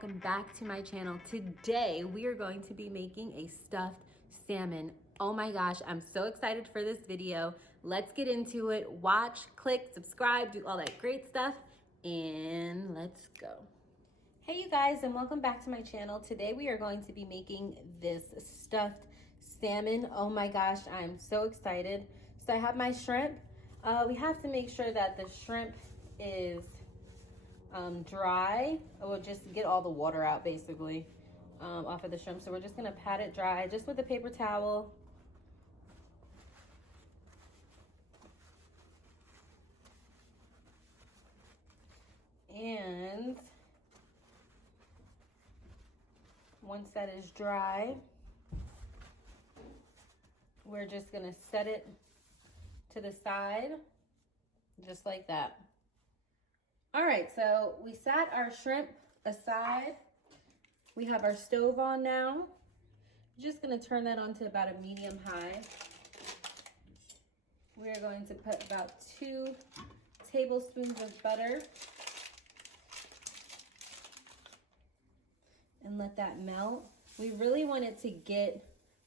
welcome back to my channel. Today we are going to be making a stuffed salmon. Oh my gosh, I'm so excited for this video. Let's get into it. Watch, click, subscribe, do all that great stuff, and let's go. Hey you guys, and welcome back to my channel. Today we are going to be making this stuffed salmon. Oh my gosh, I'm so excited. So I have my shrimp. We have to make sure that the shrimp is dry. We'll just get all the water out basically off of the shrimp. So we're just gonna pat it dry just with a paper towel. And once that is dry, we're just gonna set it to the side just like that. All right, so we sat our shrimp aside. We have our stove on now. I'm just gonna turn that on to about a medium high. We're going to put about 2 tablespoons of butter and let that melt. We really want it to get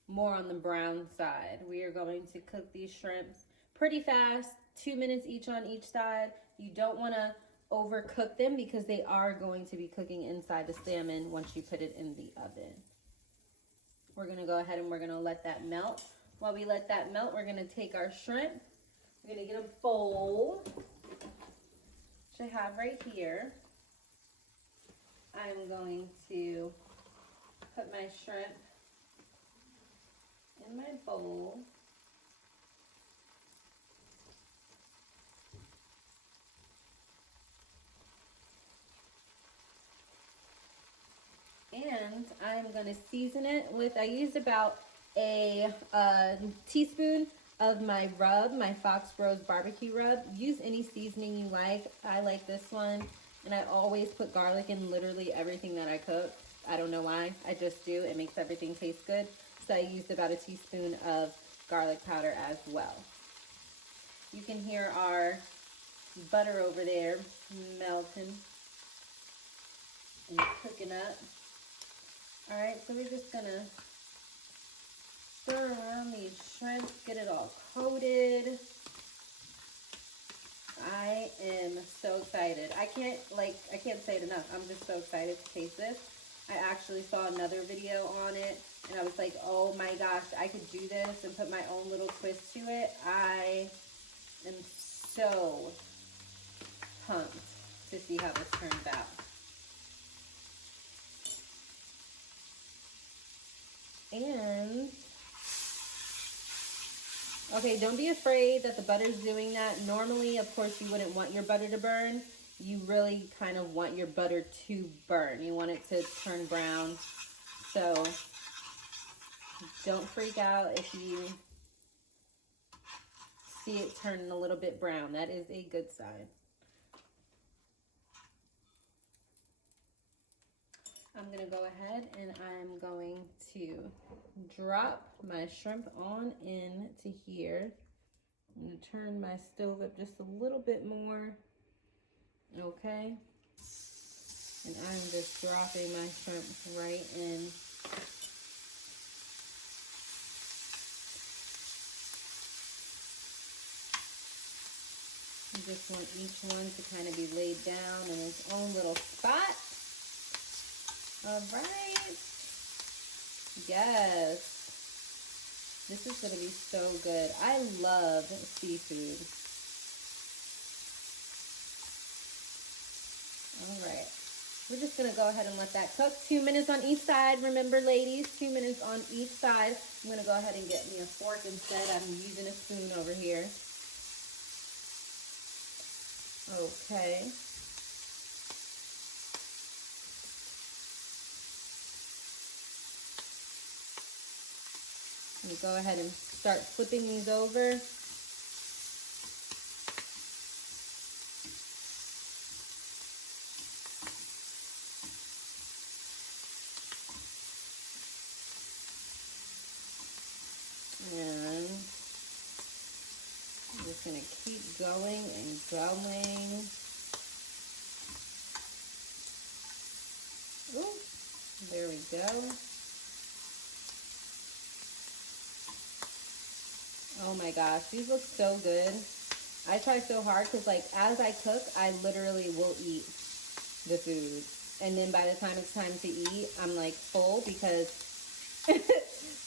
more on the brown side. We are going to cook these shrimps pretty fast, 2 minutes each on each side. You don't wanna overcook them because they are going to be cooking inside the salmon once you put it in the oven. We're gonna go ahead and we're gonna let that melt. While we let that melt, we're gonna take our shrimp. We're gonna get a bowl, which I have right here. I'm going to put my shrimp in my bowl. And I'm gonna season it with, I used about a teaspoon of my rub, my Fox Rose barbecue rub. Use any seasoning you like. I like this one. And I always put garlic in literally everything that I cook. I don't know why, I just do. It makes everything taste good. So I used about a teaspoon of garlic powder as well. You can hear our butter over there melting and cooking up. All right, so we're just gonna stir around these shrimp, get it all coated. I am so excited. I can't say it enough. I'm just so excited to taste this. I actually saw another video on it and I was like, oh my gosh, I could do this and put my own little twist to it. I am so pumped to see how this turns out. And, okay, don't be afraid that the butter's doing that. Normally, of course, you wouldn't want your butter to burn. You really kind of want your butter to burn. You want it to turn brown. So, don't freak out if you see it turning a little bit brown. That is a good sign. I'm gonna go ahead and I'm going to drop my shrimp on into here. I'm gonna turn my stove up just a little bit more, okay? And I'm just dropping my shrimp right in. I just want each one to kind of be laid down in its own little spot. All right. Yes. This is going to be so good. I love seafood. All right. We're just going to go ahead and let that cook. 2 minutes on each side. Remember, ladies, 2 minutes on each side. I'm going to go ahead and get me a fork instead. I'm using a spoon over here. Okay. Let me go ahead and start flipping these over. And I'm just gonna keep going and going. Ooh, there we go. Oh my gosh, these look so good. I try so hard because, like, as I cook, I literally will eat the food. And then by the time it's time to eat, I'm like full because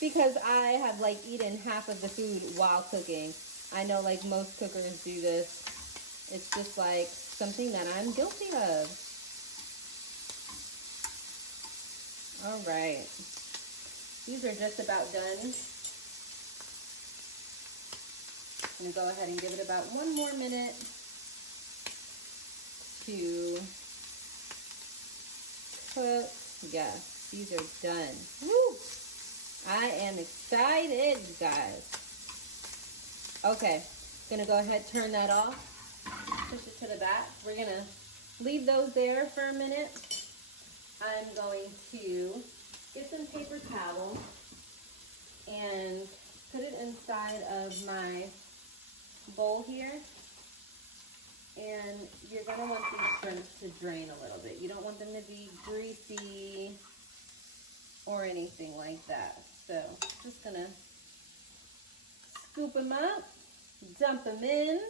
because I have like eaten half of the food while cooking. I know like most cookers do this. It's just like something that I'm guilty of. All right. These are just about done. I'm gonna go ahead and give it about 1 more minute to cook. Yes, these are done. Woo! I am excited, you guys. Okay, gonna go ahead, turn that off, push it to the back. We're gonna leave those there for a minute. I'm going to get some paper towel and put it inside of my bowl here. And you're gonna want these shrimp to drain a little bit. You don't want them to be greasy or anything like that. So just gonna scoop them up, dump them in,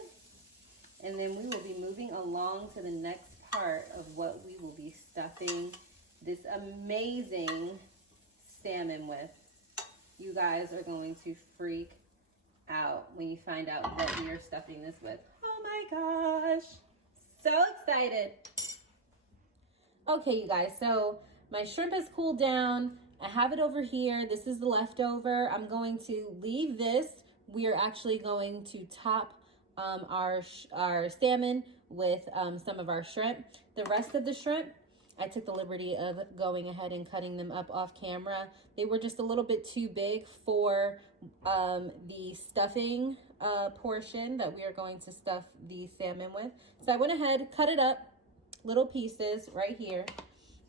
and then we will be moving along to the next part of what we will be stuffing this amazing salmon with. You guys are going to freak out when you find out what we are stuffing this with. Oh my gosh, so excited. Okay, you guys, so my shrimp has cooled down. I have it over here. This is the leftover. I'm going to leave this. We are actually going to top our salmon with some of our shrimp. The rest of the shrimp, I took the liberty of going ahead and cutting them up off camera. They were just a little bit too big for the stuffing portion that we are going to stuff the salmon with. So I went ahead, cut it up, little pieces right here.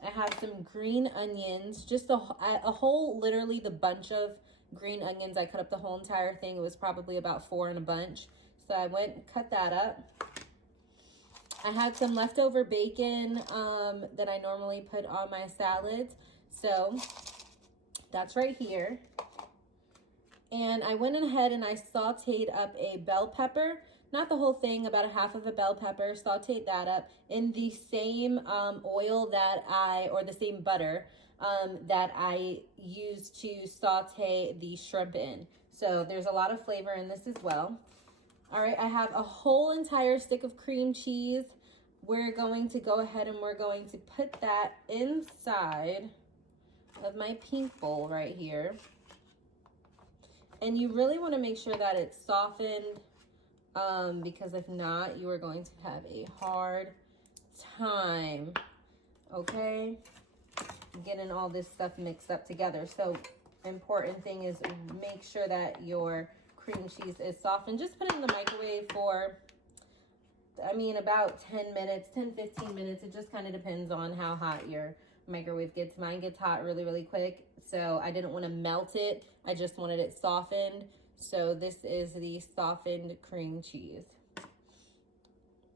I have some green onions, just a whole, literally the bunch of green onions. I cut up the whole entire thing. It was probably about 4 in a bunch. So I went and cut that up. I had some leftover bacon that I normally put on my salads. So that's right here. And I went ahead and I sauteed up a bell pepper. Not the whole thing, about a half of a bell pepper. Sauteed that up in the same oil that or the same butter that I used to saute the shrimp in. So there's a lot of flavor in this as well. All right, I have a whole entire stick of cream cheese. We're going to go ahead and we're going to put that inside of my pink bowl right here. And you really want to make sure that it's softened because if not, you are going to have a hard time, okay, getting all this stuff mixed up together. So important thing is make sure that your cream cheese is softened. Just put it in the microwave for, I mean, about 10 minutes, 10-15 minutes. It just kind of depends on how hot your microwave gets. Mine gets hot really, really quick. So I didn't want to melt it. I just wanted it softened. So this is the softened cream cheese.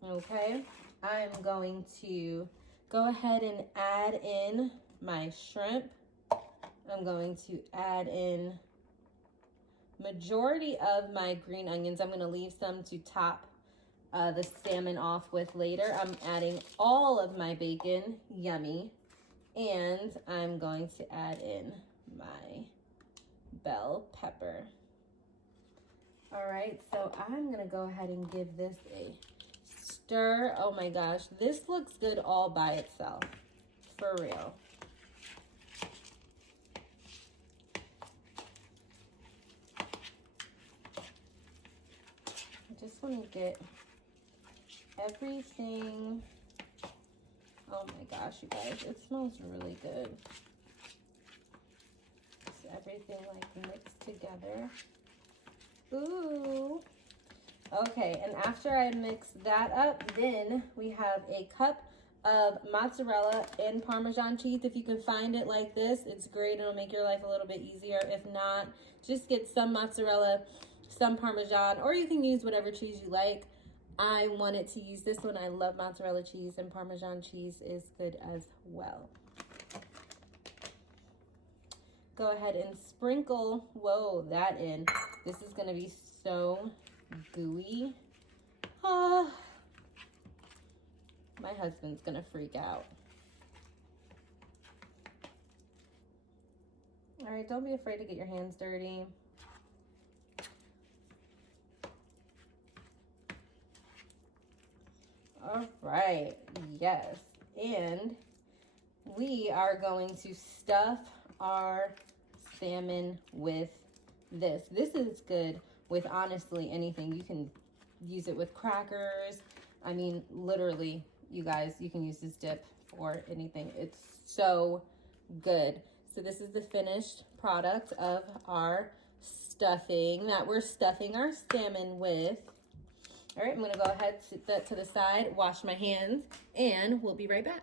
Okay. I'm going to go ahead and add in my shrimp. I'm going to add in majority of my green onions. I'm going to leave some to top the salmon off with later. I'm adding all of my bacon, yummy, and I'm going to add in my bell pepper. All right, so I'm gonna go ahead and give this a stir. Oh my gosh, this looks good all by itself, for real. I just want to get everything. Oh my gosh, you guys, it smells really good. Just everything like mixed together. Ooh. Okay, and after I mix that up, then we have a cup of mozzarella and Parmesan cheese. If you can find it like this, it's great. It'll make your life a little bit easier. If not, just get some mozzarella, some Parmesan, or you can use whatever cheese you like. I wanted to use this one. I love mozzarella cheese, and Parmesan cheese is good as well. go ahead and sprinkle, whoa, that in. This is gonna be so gooey. Ah, my husband's gonna freak out. All right, don't be afraid to get your hands dirty. All right, yes. And we are going to stuff our salmon with this. This is good with honestly anything. You can use it with crackers. I mean, literally, you guys, you can use this dip for anything. It's so good. So this is the finished product of our stuffing that we're stuffing our salmon with. All right, I'm gonna go ahead, sit that to the side, wash my hands, and we'll be right back.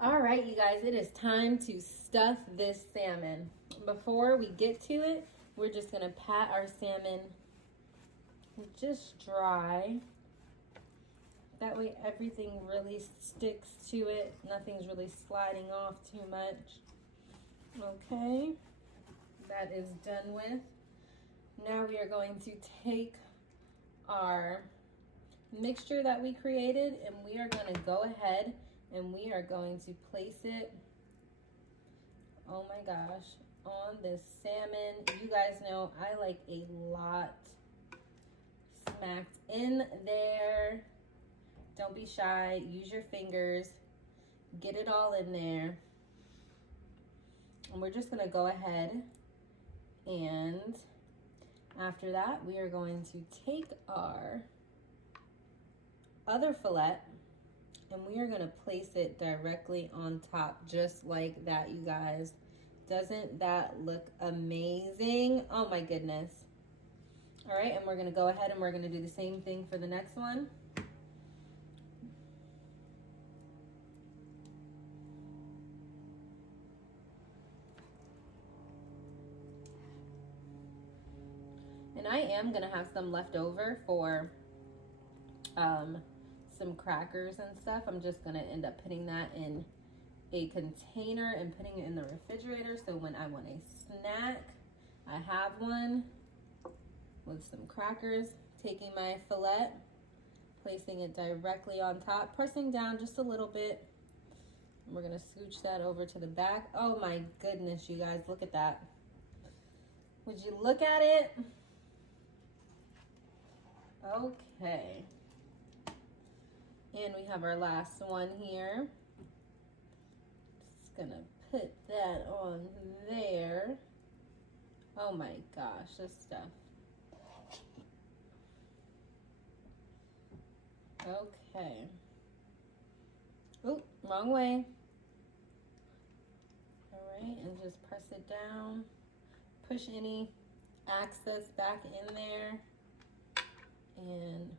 All right, you guys, it is time to stuff this salmon. Before we get to it, we're just gonna pat our salmon just dry. That way everything really sticks to it. Nothing's really sliding off too much. Okay, that is done with. Now we are going to take our mixture that we created and we are going to go ahead and we are going to place it, oh my gosh, on this salmon. You guys know I like a lot smacked in there. Don't be shy, use your fingers, get it all in there. And we're just gonna go ahead and after that, we are going to take our other fillet and we are gonna place it directly on top, just like that, you guys. Doesn't that look amazing? Oh my goodness. All right, and we're gonna go ahead and we're gonna do the same thing for the next one. And I am gonna have some left over for some crackers and stuff. I'm just gonna end up putting that in a container and putting it in the refrigerator so when I want a snack, I have one with some crackers. Taking my fillet, placing it directly on top, pressing down just a little bit. And we're gonna scooch that over to the back. Oh my goodness, you guys, look at that. Would you look at it? Okay. And we have our last one here. Just gonna put that on there. Oh my gosh, this stuff. Okay. Oh, wrong way. All right, and just press it down. Push any excess back in there. And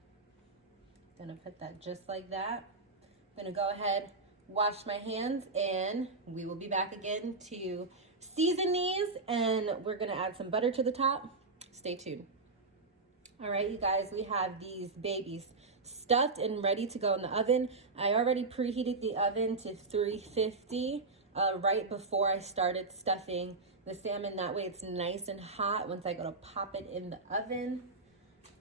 I'm gonna put that just like that. I'm gonna go ahead, wash my hands, and we will be back again to season these, and we're gonna add some butter to the top. Stay tuned. All right, you guys, we have these babies stuffed and ready to go in the oven. I already preheated the oven to 350 right before I started stuffing the salmon. That way it's nice and hot once I go to pop it in the oven.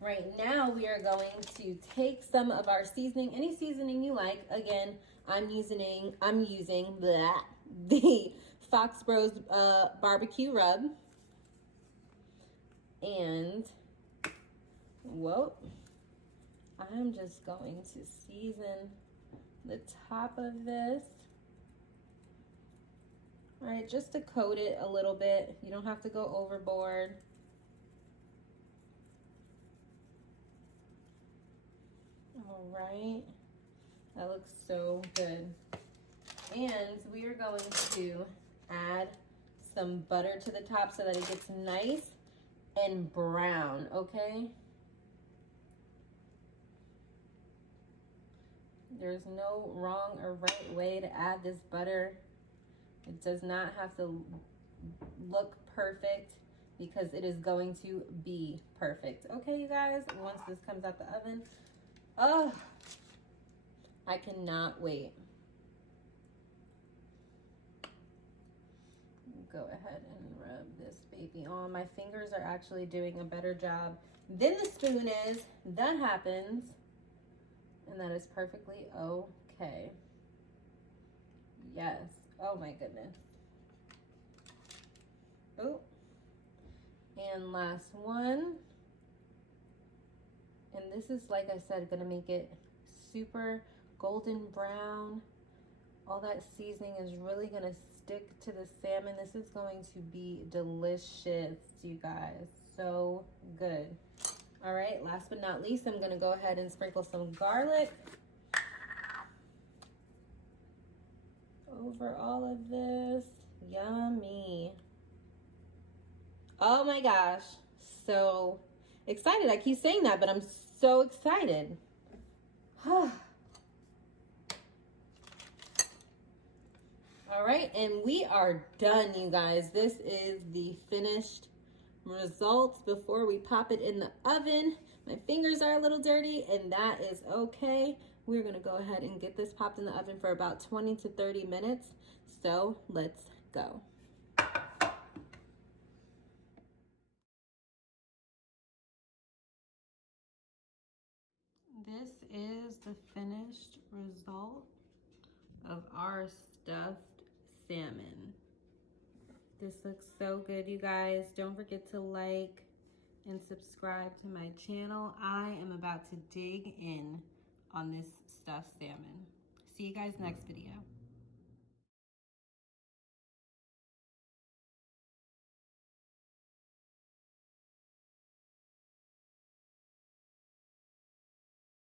Right now, we are going to take some of our seasoning, any seasoning you like. Again, I'm using the Fox Bros barbecue rub. And, whoa, I'm just going to season the top of this. All right, just to coat it a little bit. You don't have to go overboard. All right, that looks so good. And we are going to add some butter to the top so that it gets nice and brown, okay? There's no wrong or right way to add this butter. It does not have to look perfect because it is going to be perfect. Okay, you guys, once this comes out the oven, oh, I cannot wait. Go ahead and rub. on. My fingers are actually doing a better job than the spoon is. That happens, and that is perfectly okay. Yes. Oh my goodness. Oh. And last one. And this is, like I said, gonna make it super golden brown. All that seasoning is really gonna stick to the salmon. This is going to be delicious, you guys. So good. All right, last but not least, I'm gonna go ahead and sprinkle some garlic over all of this. Yummy. Oh my gosh, so excited. I keep saying that, but I'm so excited. All right, and we are done, you guys. This is the finished results before we pop it in the oven. My fingers are a little dirty, and that is okay. We're gonna go ahead and get this popped in the oven for about 20 to 30 minutes. So let's go. This is the finished result of our stuffed salmon. This looks so good, you guys. Don't forget to like and subscribe to my channel. I am about to dig in on this stuffed salmon. See you guys next video.